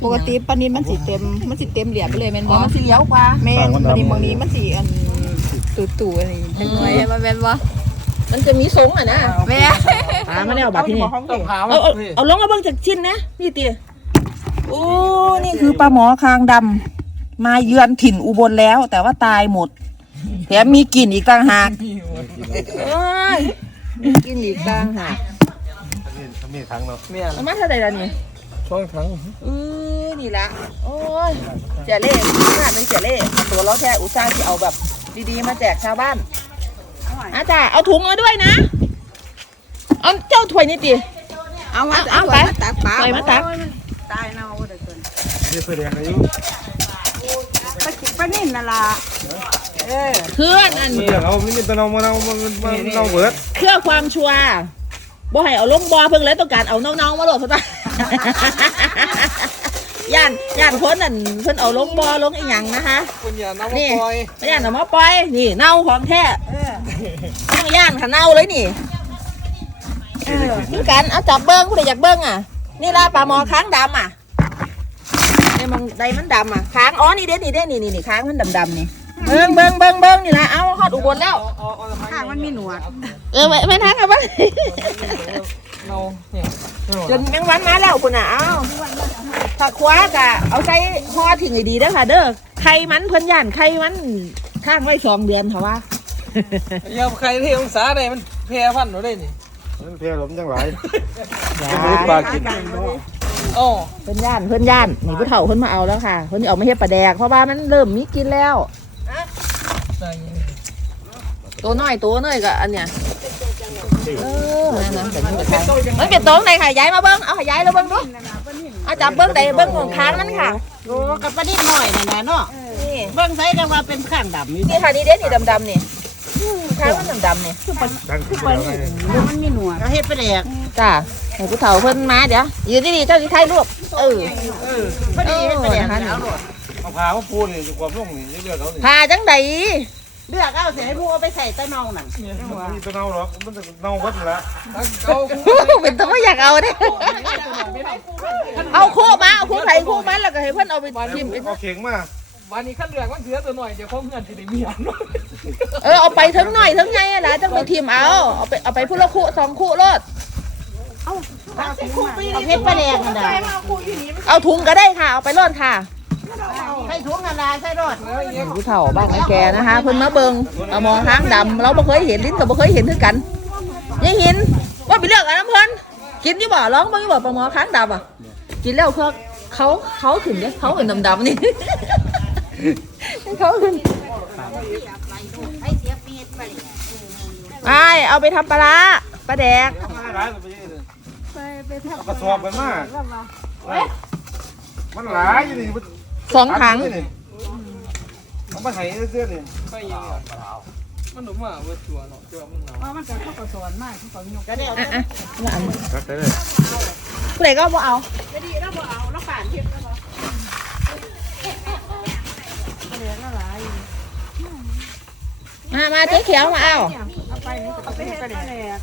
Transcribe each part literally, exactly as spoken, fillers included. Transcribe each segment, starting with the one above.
ปกติปลานิลมันสิเต็มมันสิเต็มเหลียบไปเลยแม่นบ่มันสิเลี้ยวกว่าแม่นปลานิลบางนี้มันสิอันตู่ๆอะไรจังไว้ว่าแม่นบ่มันจะมีทรงอ่ะนะแม่หามาแล้วบัดที่นี่เอาเอาเอาลงมาเบิ่งจากชิ้นนะนี่ติโอ้นี่คือปลาหมอคางดำมาเยือนถิ่นอุบลแล้วแต่ว่าตายหมดแถมมีกลิ่นอีกต่างหากเอ้ยมีกลิ่นอีกต่างหากมีทั้งเนาะเอามาเท่าไหร่ล่ะนี่ช่องทั้งเออนี่ละโอ้ยเจ๋เล่ขนาดเป็นเจ๋เล่ตัวเราแค่อุตส่าห์ที่เอาแบบดีๆมาแจกชาวบ้านอาจารย์เอาถุงมาด้วยนะเอาเจ้าถ้วยนี่ดิเอามาเอาไปตักปลาไปมาตักตายเนาเด้อเกินนี่เพื่อแดงอายุปลาจิปลานิ่มนั่นล่ะเออเพื่อนอันนี่เราไม่มีตัวเราเราเราเบิดเพื่อความชัวร์บ่ให้เอาลงบ่อเพิ่งเลยต้องการเอาเน่าๆมาโหลดซะป่ะย่านย่านคนนั่นเพิ่นเอาลงบ่อลงอีหยังนะคะนี่ย่านเอามาปล่อยนี่เน่าของแท้ต้องย่านค่ะเน่าเลยนี่นี่กันเอาจับเบิ้งผู้ใดอยากเบิ้งอ่ะนี่ล่ะปลาหมอค้างดำอ่ะไอ้มองใดมันดำอ่ะค้างอ๋อนี่เด้นี่เด้นี่นี่นี่ค้างมันดำๆนี่เบิ้งเบิ้งเบิ้งเบิ้งนี่ละเอาฮอดอุบลแล้วข้างมันมีหนวดเออไม่ไม่ทักครับบ้างจนแมงวันมาแล้วคุณอ่ะเอาถ้าคว้ากะเอาใส่ห่อทิ้งให้ดีเด้อค่ะเด้อไข่มันเพิ่นย่านไข่มันข้างไว้สองเดือนเถอะว่าเยาไข่เที่องศาได้มันแพร่พันธุ์หนูได้นี่มันแพร่ลมจังหลายมันปลากินโอ้เพิ่นย่านเพิ่นย่านนี่ผู้เฒ่าเพิ่นมาเอาแล้วค่ะเพิ่นเอามาเฮ็ดปลาแดกเพราะว่ามันเริ่มมีกินแล้วตัวน้อยตัวน้อยก็อันเนี้ยเออนั่นแต่นี่เป็นมันเป็นตัวไหนค่ะย้ายมาเบิ้งเอาย้ายแล้วเบิ้งดูเอาจับเบิ้งใดเบิ้งของค้างนั่นค่ะโอ้กับปลานิ่มหน่อยนั่นแหละเนาะนี่เบิ้งใส่แต่ว่าเป็นข้างดำนี่ค่ะนี่เด้นี่ดำๆนี่ค้างมันดำๆนี่มันมีหนวดเราเฮ็ดไปแดกจ้าให้ผู้เฒ่าเพิ่นมาเดี๋ยวยืนดีๆเจ้าสิถ่ายรูปเออพอดีเฮ็ดไปแดกเอาเอาผ้ามาปูนี่จะความร่องนี่เลือกเอานี่ผ้าจังไดเลือกเอาเสียให้ผู้เอาไปใส่ใต้เมานั่นมีตัวเน่าหรอกมันจะเน่าวัดละเป็นตัวไม่อยากเอาเด้เอาคู่มาเอาคู่ไทยคู่มันแล้วก็ให้เพิ่นเอาไปทิ่มเอาเข่งมาวันนี้ขั้นเรืองมันเถื่อตัวหน่อยเดี๋ยวเขาเงินจะได้มีอันเออเอาไปทั้งหน่อยทั้งไงล่ะจังไปทิ่มเอาเอาไปเอาไปพุ่นละคู่สองคู่รถเอาเอาเพชรปลาแดงนั่นได้เอาถุงก็ได้ค่ะเอาไปรถค่ะใส่ถุงนั่นได้ใส่รถผู้เฒ่าบ้านไอ้แกนะคะเพิ่นมาเบิ่งเอามองทางดำเราบ่เคยเห็นลิ้นก็บ่เคยเห็นคือกันยังเห็นว่าไปเลือกอันน้ำเพิ่นกินอยู่บ่ร้องบ่อยู่บ่ปลาหมอค้างดำอ่ะกินแล้วเขาเขาเขาขึ้นเนี่ยเขาเป็นดำๆนี่เขาขึ้นไอเอาไปทำปลาปลาแดกกระสอบกันมากมันหลายอยู่นี่สองถังมันมาใส่เสื้อนี่ไปยังมันหนุ่มอ่ะเวทชัวเนาะชัวมันหนาวมันจะเข้ากระสอนมากเขาหยกก็ได้เอาอ่ะอ่ะครับไปเลยผู้ใดก็บ่เอาไม่ดีแล้วบ่เอาแล้วป่านเทียบแล้วบ่มามาเจ๊เขียวมาเอาเอาไปเอาไปให้ปลาแดก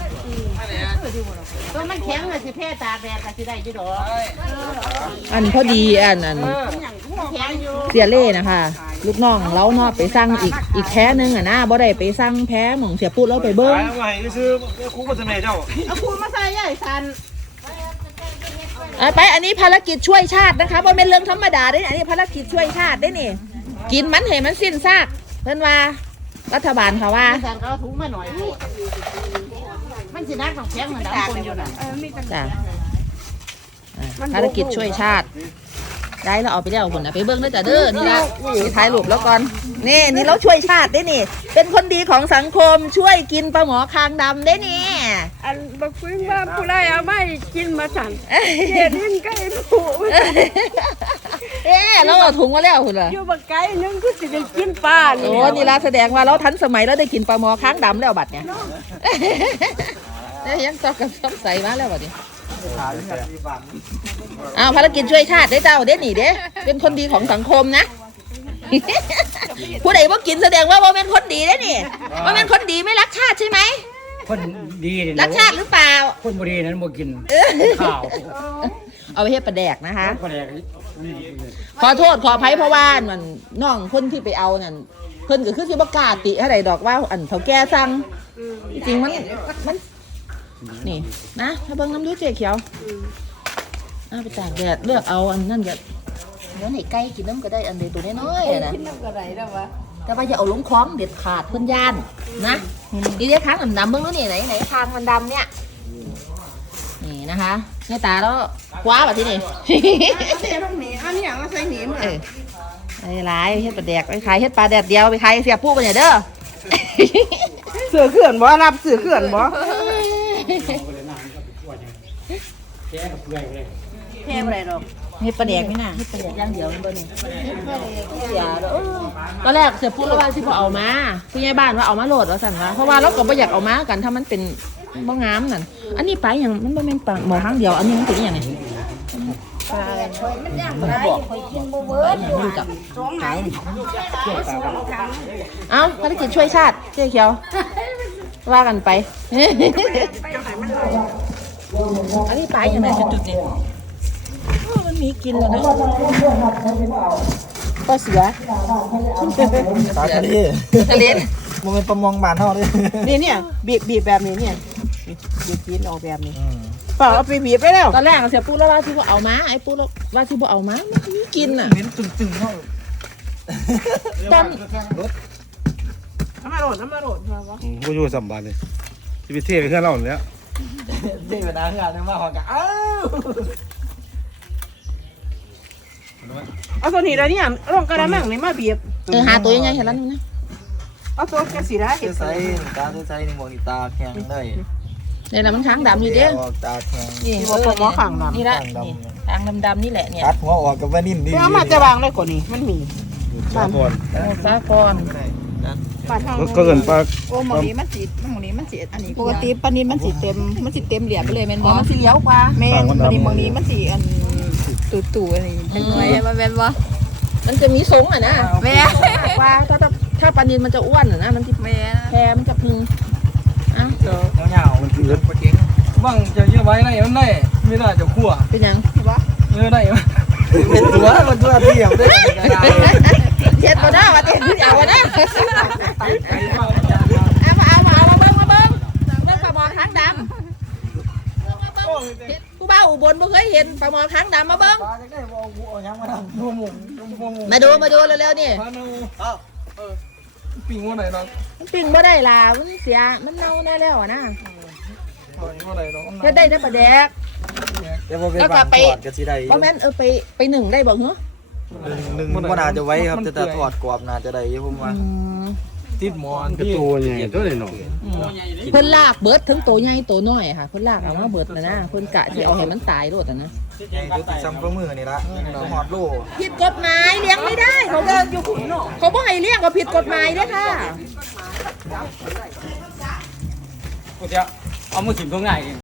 ตัวมันแข็งเลยสิแพ้ตาแดดก็สิได้อยู่ดอกอันพอดีอันอันเสียเล่นะคะลูกน้องเราเนาะไปสั่งอีกอีกแพ้นึงอ่ะนะบ่ได้ไปสั่งแพ้หม่องเสียปุ๊ดแล้วไปเบิ้งเอาไว้ซื้อคู่มาทำไมเจ้าเอาคู่มาใส่ใหญ่สันไปอันนี้ภารกิจช่วยชาตินะคะบ่เป็นเรื่องธรรมดาได้อันนี้ภารกิจช่วยชาติได้นี่กินมันให้มันสิ้นซากเพิ่นว่ารัฐบาลเขาว่าสันเขาถุงมาหน่อยมันสินักของแข็งเหมือนดำคนอยู่น่ะจ้ะภารกิจช่วยชาติได้แล้วเอาไปแล้วคนนะไปเบิ้งได้จ้ะเด้อนี่ละนี่ถ่ายรูปแล้วก่อนนี่นี่เราช่วยชาติได้นี่เป็นคนดีของสังคมช่วยกินปลาหมอคางดำได้นี่อันบักฟื้นว่าผู้ไรเอาไม่กินมาสั่นเย็นนิ่งใกล้ผู้เอ๊ะเราเอาถุงมาแล้วคุณเหรออยู่บักไก่นึงก็สิได้กินปลาโอ้นี่ละแสดงว่าเราทันสมัยแล้วได้กินปลาหมอคางดำแล้วบัดเนี่ยเนี่ยยังต้องกับต้องใส่มาแล้วบัดนี้อ้าวภารกิจช่วยชาติได้เจ้าเด้หนิเด้เป็นคนดีของสังคมนะผู้ใดว่ากินแสดงว่าว่าเป็นคนดีได้นี่ว่าเป็นคนดีไม่รักชาติใช่ไหมคนดีรักชาติหรือเปล่าคนบุรีนั้นบ่กินข้าวเอาไปเฮ็ดปลาแดกนะคะปลาแดกขอโทษขออภัยเพราะว่ามันน้องคนที่ไปเอานั่นเพิ่นก็คือสิบ่กล้าติเท่าใดดอกว่าอันเฒ่าแก่สั่งจริงๆมันมันนี่นะถ้าเบิ่งน้ำดูเจ๊เขียวเอาไปตากแดดเลือกเอาอันนั่นก็เดี๋ยวให้ไก่กินน้ำก็ได้อันเดียวตัวน้อยๆนะกินน้ำกระไรแล้ววะแต่ว่าอย่าเอาลงคล้องเด็ดขาดเพิ่นย่านนะดีเดียวค้างดำๆเบิ่งดูนี่ไหนไหนทางมันดำเนี่ยนี่นะคะในตาแล้วคว้าแบบที่นี่เสียต้องหนีอันนี้อย่างเราใส่หนีมาเออไอ้ร้ายเฮ็ดปลาแดกไปขายเฮ็ดปลาแดดเดียวไปขายเสียผู้ไปเนี่ยเด้อเสือเขื่อนบ่รับเสือเขื่อนบ่แค่อะไรหรอกเฮ็ดปลาแดกนี่น่ะเฮ็ดปลาแดกอย่างเดียวนี่บ่นี่เสียเด้อตอนแรกเสียพูดแล้วว่าสิบ่เอามาผู้ใหญ่บ้านว่าเอามาโหลดว่าซั่นว่าเพราะว่าเราก็บ่อยากเอามากันถ้ามันเป็นบ่งามนั่นอันนี้ปลาหยังมันบ่แม่นปลาหมอครั้งเดียวอันนี้มันเป็นอีหยังนี่ปลาอะไรมันย่างปลาคอยกินบ่เบิดไม่รู้จักสองไหนเอ้าภารกิจช่วยชาติเจ๊เขียวว่ากันไป อันนี้ปลาอย่างไรจุดๆเนี่ยมันมีกินแล้วนะปลาเสือปลาทะเลทะเลมันเป็นปลามองบานเท่าเลยนี่เนี่ยบีบบีบแบบนี้เนี่ยบีบบีบออกแบบนี้เปล่าเอาไปบีบไปแล้วตอนแรกเสียปูแล้วว่าที่บ่เอามาไอ้ปูแล้วว่าที่บ่เอามามันมีกินอ่ะเหม็นตึงๆเท่าตอนน้ำมาโรดน้ำมาโรดครับวะกูอยู่สัมบันเลยชีวิตเท่ไปเพื่อนเราเนี่ยเด็กนางงานนึกว่าหอกะอ้าวเอาตัวนี้แล้วเนี่ยลงกระมังนี่มาบีบเออหาตัวยังไงเห็นแล้วนี่นะเอาตัวแกสีได้เสื้อใส่ตาเสื้อใส่ในหมวกนี่ตาแข็งเลยนี่แหละมันค้างดำอยู่เด้อออกตาแข็งนี่เออนี่ละนี่ค้างดำๆนี่แหละเนี่ยตัดหัวออกกับว่านิ่มดีเดี๋ยวมาจะวางได้กว่านี้มันมีปลาบอลโอ้ฟ้าก่อนปลาทางก็เกินปลาโอ้หมองนี้มันสีหมองนี้มันสีอันนี้ปกติปลานินมันสีเต็มมันสีเต็มเหรียญไปเลยแม่นบ่มันสีเหลียวกว่าแม่นปลานินหมองนี้มันสีอันตู่ตู่ๆอันนี้จังไว้มันแม่นบ่มันจะมีทรงอ่ะนะแม่ว่าถ้าถ้าถ้าปลานิลมันจะอ้วนอ่ะนะมันจะแม่แพรมันจะพึงอ่ะเงาๆมันคือปลาเก่งบังจะเยอะไว้ในมันได้ไม่ได้จะขั่วเป็นยังเออได้ไหมเป็นตัวมันตัวเดียวได้เช็ดตัวหน้ามาเต็มที่เอาวะนะเอามาเอามาเอามาเบิ้งมาเบิ้งเบิ้งปลาหมอค้างดำผู้บ้าอุบลบ่เคยเห็นปลาหมอค้างดำมาเบิ้งปลาจะได้บ่กูเอายังมาทำหัวหมุนหัวหมุนมาดูมาดูเร็วๆนี่พานูเออปิงว่าไหนน้องมันปิ้งบ่ได้ล่ะมันเสียมันเน่าได้แล้วอะนะปิงว่าไหนน้องเฮ็ดได้แต่ปลาแดกเดี๋ยวเป็นบางถอดก็สิได้บ่แม่นเออไปไปหนึ่งได้บ่เหรอหนึ่งก็น่าจะไว้ครับแต่ถอดกรอบน่าจะได้ผมว่าอืมติดหมอนกระตัวใหญ่ตัวหน่อยเพิ่นลากเบิดทั้งตัวใหญ่ตัวน้อยค่ะเพิ่นลากเอามาเบิดนะนะเพิ่นกะที่เอาให้มันตายโลดอ่ะนะใหญ่ตัวซ้ำประมือนี่ละหอดโลผิดกฎหมายเลี้ยงไม่ได้เขาเดินอยู่ขุนเนาะเขาบ่ให้เลี้ยงก็ผิดกฎหมายเด้อค่ะกูจะเอามือถิ่มตรงไหน